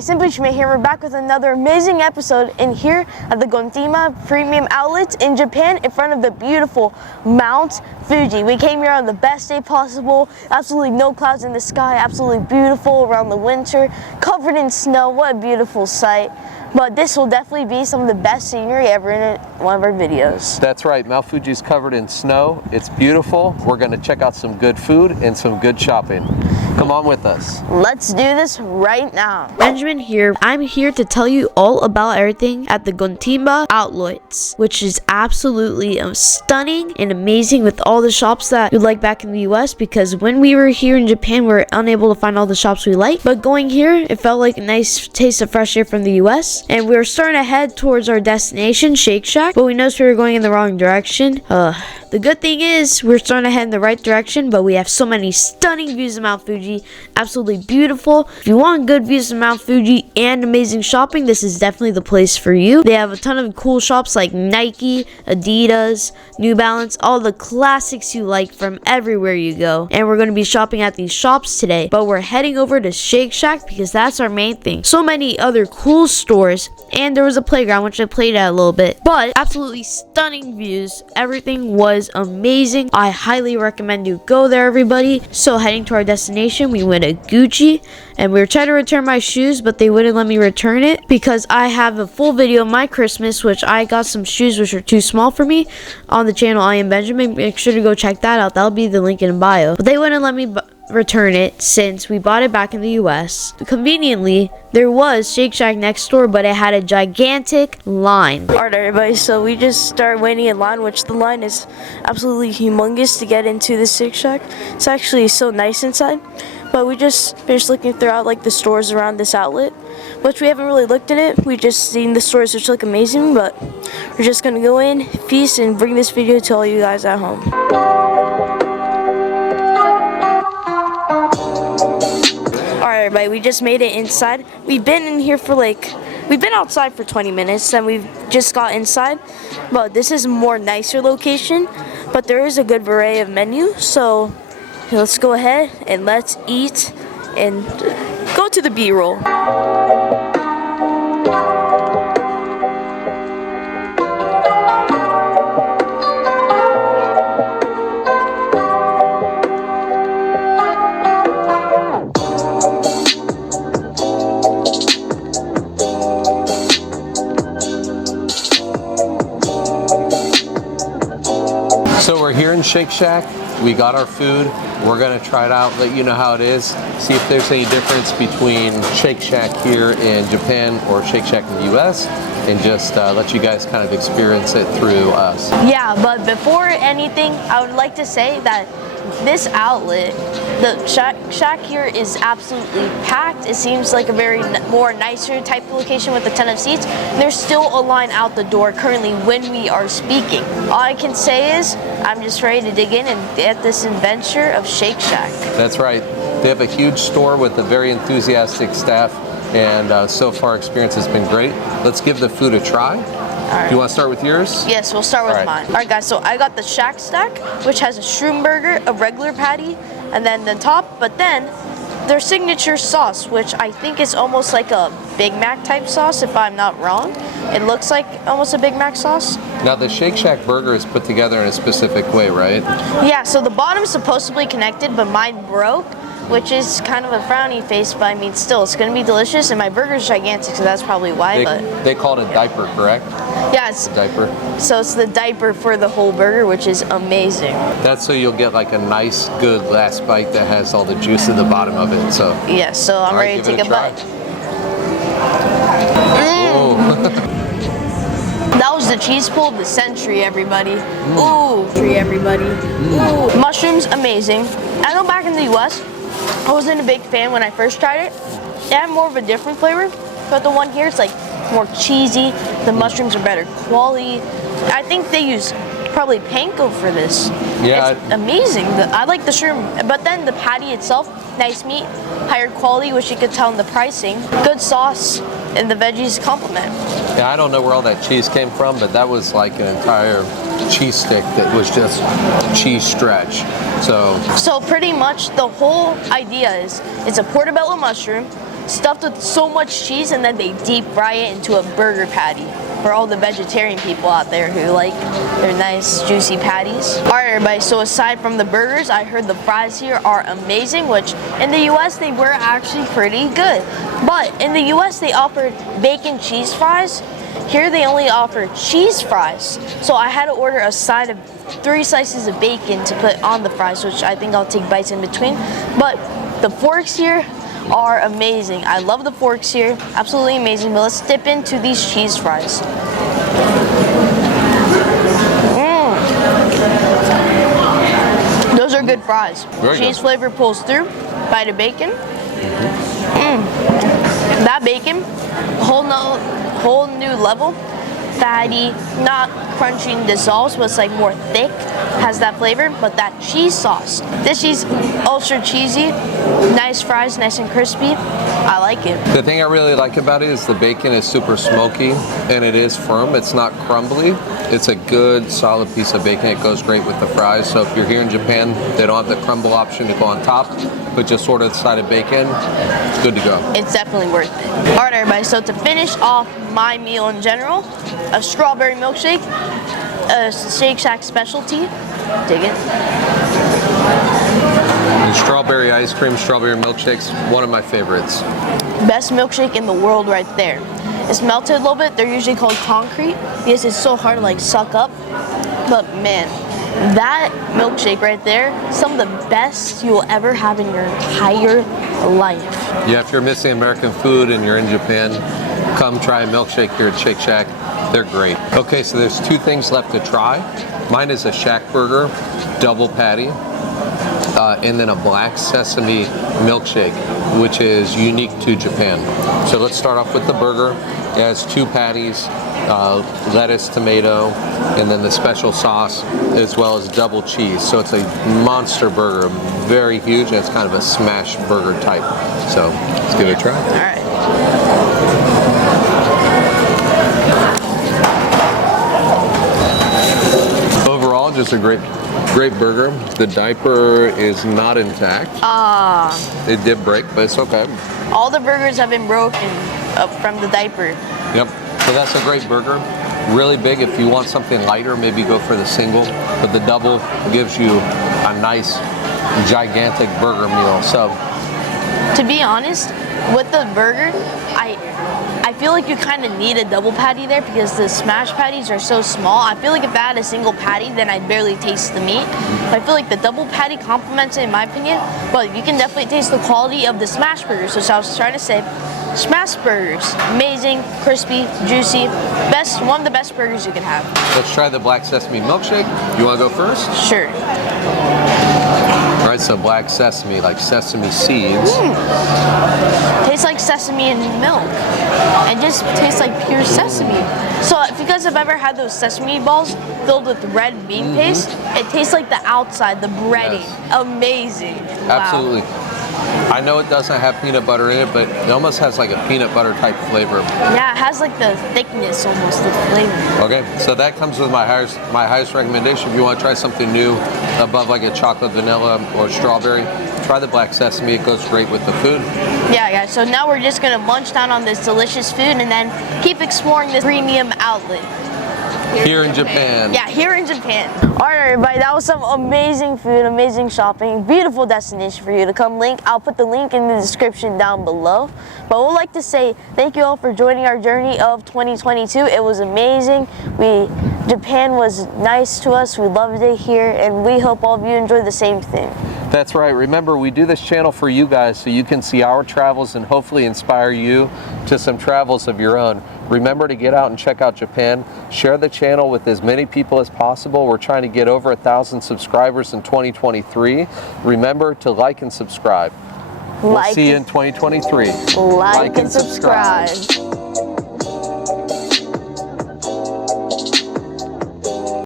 everybody, Simply Shimei here. We're back with another amazing episode in here at the Gotemba Premium Outlet in Japan in front of the beautiful Mount Fuji. We came here on the best day possible, absolutely no clouds in the sky, absolutely beautiful around the winter, covered in snow. What a beautiful sight. But this will definitely be some of the best scenery ever in one of our videos. That's right, Mount Fuji's covered in snow. It's beautiful. We're gonna check out some good food and some good shopping. Come on with us. Let's do this right now. Benjamin here. I'm here to tell you all about everything at the Gotemba outlets, which is absolutely stunning and amazing with all the shops that you like back in the US, because when we were here in Japan, we were unable to find all the shops we like. But going here, it felt like a nice taste of fresh air from the US. And we were starting to head towards our destination, Shake Shack, but we noticed we were going in the wrong direction. The good thing is we're starting to head in the right direction, but we have so many stunning views of Mount Fuji. Absolutely beautiful. If you want good views of Mount Fuji and amazing shopping, this is definitely the place for you. They have a ton of cool shops like Nike, Adidas, New Balance, all the classics you like from everywhere you go. And we're going to be shopping at these shops today, but we're heading over to Shake Shack because that's our main thing. So many other cool stores, and there was a playground which I played at a little bit, but absolutely stunning views. Everything was amazing. I highly recommend you go there, everybody. So heading to our destination, we went to Gucci and we were trying to return my shoes, but they wouldn't let me return it because I have a full video of my Christmas, which I got some shoes which are too small for me on the channel I Am Benjamin. Make sure to go check that out. That'll be the link in bio. But they wouldn't let me return it since we bought it back in the US. Conveniently, there was Shake Shack next door, but it had a gigantic line. Alright everybody, so we just started waiting in line, which the line is absolutely humongous to get into the Shake Shack. It's actually so nice inside, but we just finished looking throughout like the stores around this outlet, which we haven't really looked in it. We just seen the stores which look amazing, but we're just gonna go in, feast, and bring this video to all you guys at home. Alright everybody, we just made it inside. We've been in here for we've been outside for 20 minutes and we've just got inside. But this is a more nicer location, but there is a good variety of menu. So let's go ahead and let's eat and go to the B-roll. So we're here in Shake Shack. We got our food. We're gonna try it out, let you know how it is, see if there's any difference between Shake Shack here in Japan or Shake Shack in the US, and just let you guys kind of experience it through us. Yeah, but before anything, I would like to say that this outlet, the shack here, is absolutely packed. It seems like a very more nicer type of location with a ton of seats. There's still a line out the door currently when we are speaking. All I can say is I'm just ready to dig in and get this adventure of Shake Shack. That's right. They have a huge store with a very enthusiastic staff, and so far experience has been great. Let's give the food a try. Right. Do you want to start with yours? Yes, we'll start with mine. All right, guys, so I got the Shack Stack, which has a shroom burger, a regular patty, and then the top, but then their signature sauce, which I think is almost like a Big Mac type sauce, if I'm not wrong. It looks like almost a Big Mac sauce. Now, the Shake Shack burger is put together in a specific way, right? Yeah, so the bottom's supposedly connected, but mine broke, which is kind of a frowny face, but I mean, still, it's gonna be delicious, and my burger's gigantic, so that's probably why. They call it a diaper, correct? Yeah, it's a diaper. So it's the diaper for the whole burger, which is amazing. That's so you'll get like a nice, good last bite that has all the juice at the bottom of it. So yeah, so I'm ready to take a bite. That was the cheese pull of the century, everybody. Ooh, everybody. Ooh, mushrooms, amazing. I know back in the US, I wasn't a big fan when I first tried it. It had more of a different flavor, but the one here, it's like more cheesy. The mushrooms are better quality. I think they use probably panko for this. Yeah, it's amazing. I like the shroom, but then the patty itself, nice meat, higher quality, which you could tell in the pricing. Good sauce, and the veggies complement. Yeah, I don't know where all that cheese came from, but that was like an entire cheese stick that was just cheese stretch. So pretty much the whole idea is it's a portobello mushroom, stuffed with so much cheese, and then they deep fry it into a burger patty for all the vegetarian people out there who like their nice juicy patties. Alright everybody, so aside from the burgers, I heard the fries here are amazing, which in the US they were actually pretty good. But in the US they offered bacon cheese fries. Here they only offer cheese fries. So I had to order a side of 3 slices of bacon to put on the fries, which I think I'll take bites in between. But the forks here are amazing. I love the forks here, absolutely amazing. But let's dip into these cheese fries. Those are good fries. Very Cheese good. flavor pulls through. Bite of bacon. That bacon, whole new level. Fatty, not crunchy and dissolves, but it's like more thick, has that flavor. But that cheese sauce, this cheese ultra cheesy, nice fries, nice and crispy. I like it. The thing I really like about it is the bacon is super smoky and it is firm. It's not crumbly. It's a good solid piece of bacon. It goes great with the fries. So if you're here in Japan, they don't have the crumble option to go on top, but just sort of the side of bacon, it's good to go. It's definitely worth it. Alright everybody, so to finish off my meal in general, a strawberry milkshake, a Shake Shack specialty. Dig it. And strawberry ice cream, strawberry milkshakes, one of my favorites. Best milkshake in the world right there. It's melted a little bit. They're usually called concrete because it's so hard to like suck up. But man, that milkshake right there, some of the best you will ever have in your entire life. Yeah, if you're missing American food and you're in Japan, come try a milkshake here at Shake Shack. They're great. Okay, so there's 2 things left to try. Mine is a Shack Burger, double patty, and then a black sesame milkshake, which is unique to Japan. So let's start off with the burger. It has 2 patties, lettuce, tomato, and then the special sauce, as well as double cheese. So it's a monster burger, very huge, and it's kind of a smash burger type. So let's give it a try. All right. Overall, just a great burger. The diaper is not intact. It did break, but it's okay. All the burgers have been broken from the diaper. Yep. So that's a great burger. Really big. If you want something lighter, maybe go for the single. But the double gives you a nice, gigantic burger meal. So, To be honest, with the burger, I feel like you kind of need a double patty there because the smash patties are so small. I feel like if I had a single patty, then I'd barely taste the meat. But I feel like the double patty complements it in my opinion, but you can definitely taste the quality of the smash burgers, which I was trying to say. Smash burgers, amazing, crispy, juicy, one of the best burgers you can have. let's try the black sesame milkshake. You want to go first? Sure. All right, so black sesame, like sesame seeds. Tastes like sesame and milk. It just tastes like pure sesame. So if you guys have ever had those sesame balls filled with red bean paste, it tastes like the outside, the breading. Yes. Amazing. Wow. Absolutely. I know it doesn't have peanut butter in it, but it almost has like a peanut butter type flavor. Yeah, it has like the thickness almost, the flavor. Okay, so that comes with my highest recommendation. If you want to try something new above like a chocolate vanilla or strawberry, try the black sesame. It goes great with the food. Yeah, guys, so now we're just gonna munch down on this delicious food and then keep exploring this premium outlet. Here in Japan. Yeah, here in Japan. All right, everybody, that was some amazing food, amazing shopping, beautiful destination for you to come. I'll put the link in the description down below. But we'd like to say thank you all for joining our journey of 2022. It was amazing. Japan was nice to us. We loved it here, and we hope all of you enjoy the same thing. That's right. Remember, we do this channel for you guys so you can see our travels and hopefully inspire you to some travels of your own. Remember to get out and check out Japan. Share the channel with as many people as possible. We're trying to get over 1,000 subscribers in 2023. Remember to like and subscribe. We'll see you in 2023. Like and subscribe.